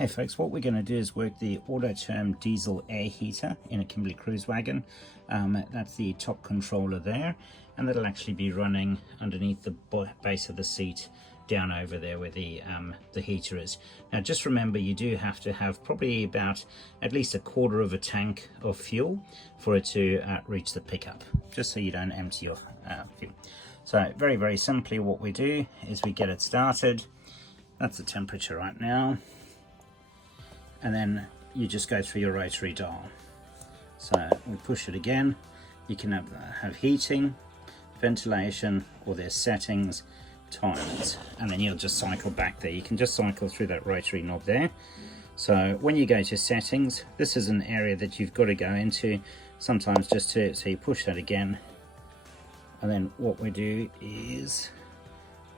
Hey folks, what we're going to do is work the Autoterm Diesel Air Heater in a Kimberley Kruiswagen. That's the top controller there, and that'll actually be running underneath the base of the seat down over there where the heater is. Now just remember, you do have to have probably about at least a quarter of a tank of fuel for it to reach the pickup, just so you don't empty your fuel. So very simply what we do is we get it started. That's the temperature right now. And then you just go through your rotary dial. So we push it again. You can have heating, ventilation, or there's settings, timers, and then you'll just cycle back there. You can just cycle through that rotary knob there. So when you go to settings, this is an area that you've got to go into sometimes just to, so you push that again. And then what we do is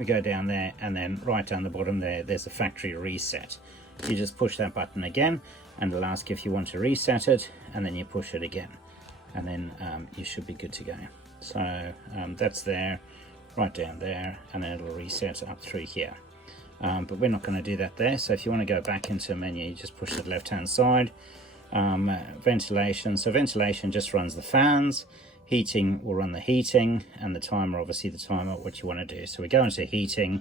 we go down there, and then right down the bottom there's a factory reset. You just push that button again and it'll ask if you want to reset it, and then you push it again, and then you should be good to go. So that's there, right down there, and then it'll reset up through here. But we're not going to do that there. So if you want to go back into a menu, you just push the left hand side. Ventilation, so ventilation just runs the fans. Heating will run the heating, and the timer, obviously the timer, what you want to do. So we go into heating,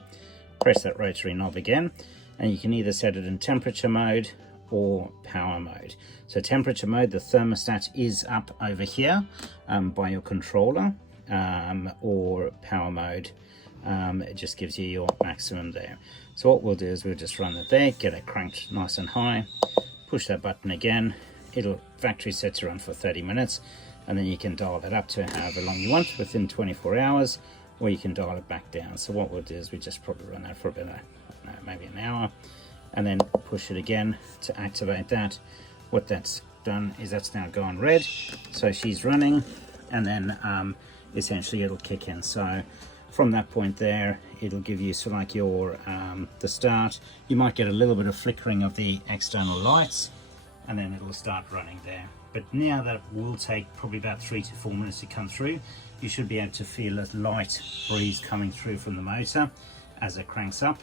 press that rotary knob again, and you can either set it in temperature mode or power mode. So temperature mode, the thermostat is up over here by your controller, or power mode, it just gives you your maximum there. So what we'll do is we'll just run it there, get it cranked nice and high, push that button again, it'll factory set to run for 30 minutes, and then you can dial that up to however long you want within 24 hours, or you can dial it back down. So what we'll do is we just probably run that for a bit of, maybe an hour, and then push it again to activate that. What that's done is that's now gone red, so she's running, and then essentially it'll kick in. So from that point there, it'll give you sort of like your the start. You might get a little bit of flickering of the external lights, and then it'll start running there. But now that will take probably about 3 to 4 minutes to come through. You should be able to feel a light breeze coming through from the motor as it cranks up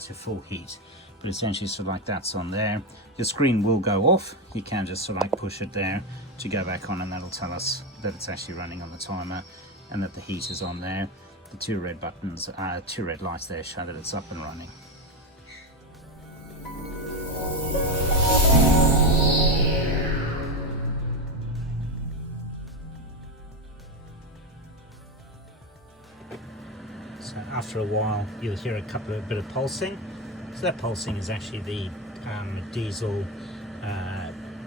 to full heat. But essentially, so like that's on there. Your screen will go off. You can just sort of like push it there to go back on, and that'll tell us that it's actually running on the timer and that the heat is on there. The two red buttons, two red lights there show that it's up and running. So after a while, you'll hear a bit of pulsing. So that pulsing is actually the diesel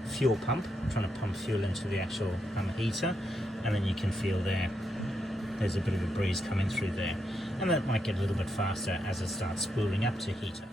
fuel pump, trying to pump fuel into the actual heater, and then you can feel there's a bit of a breeze coming through there, and that might get a little bit faster as it starts spooling up to heat up.